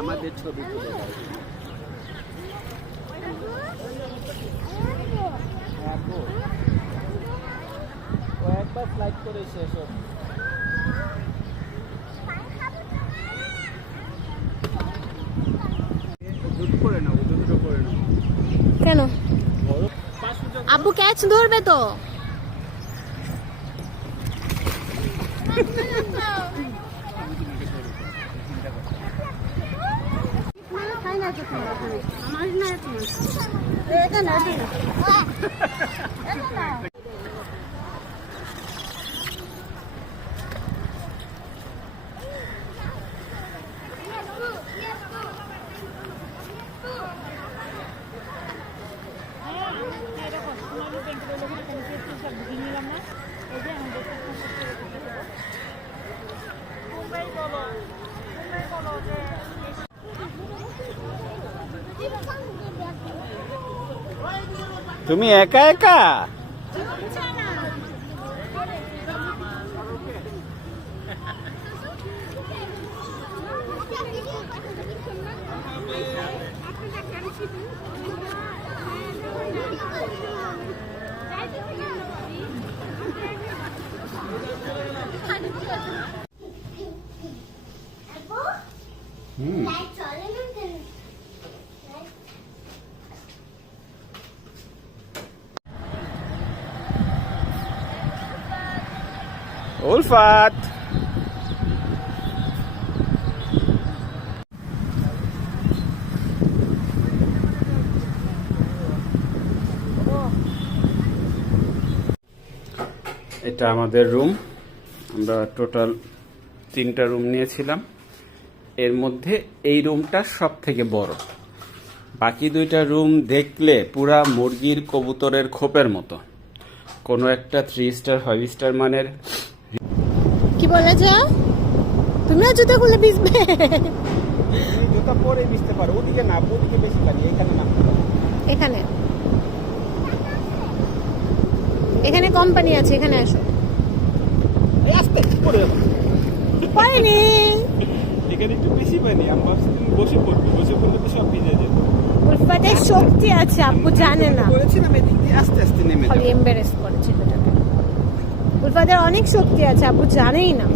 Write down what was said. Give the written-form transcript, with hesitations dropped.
আমাদের ছবি তুলে দাও। ও একবার ফ্লাইট করে শেষ হবে। কেন আব্বু ক্যাচ ধরবে তো? তুমি একা একা? উলফাত এটা আমাদের রুম। আমরা টোটাল 3টা রুম নিয়েছিলাম। এর মধ্যে এই রুমটা সব থেকে বড়। বাকি 2টা রুম দেখলে পুরা মুরগির কবুতরের খোপের মতো। কোনো একটা 3 স্টার 5 স্টার মানের। কি বলেছ? তুমিও জুতো খুলে ভিজবে? জুতো পরে ভিজতে পারো। ওদিকে না, ওদিকে বেশি লাগে, এখানে না। এখানে এখানে কোম্পানি আছে, এখানে আসো। এই আস্তে পড়ে যাবো। পাইনি এখানে একটু বেশি পানি। আমি ভাবছি তুমি বসে পড়বে, বসে পড়লে তো সব ভিজে যেত। উলফাতের শক্তি আছে, আব্বু জানে না। বলেছিলাম এদিক দিয়ে আস্তে আস্তে নেমে খালি এমবারেস করছে। উলফাতের অনেক শক্তি আছে, আব্বু জানেই না।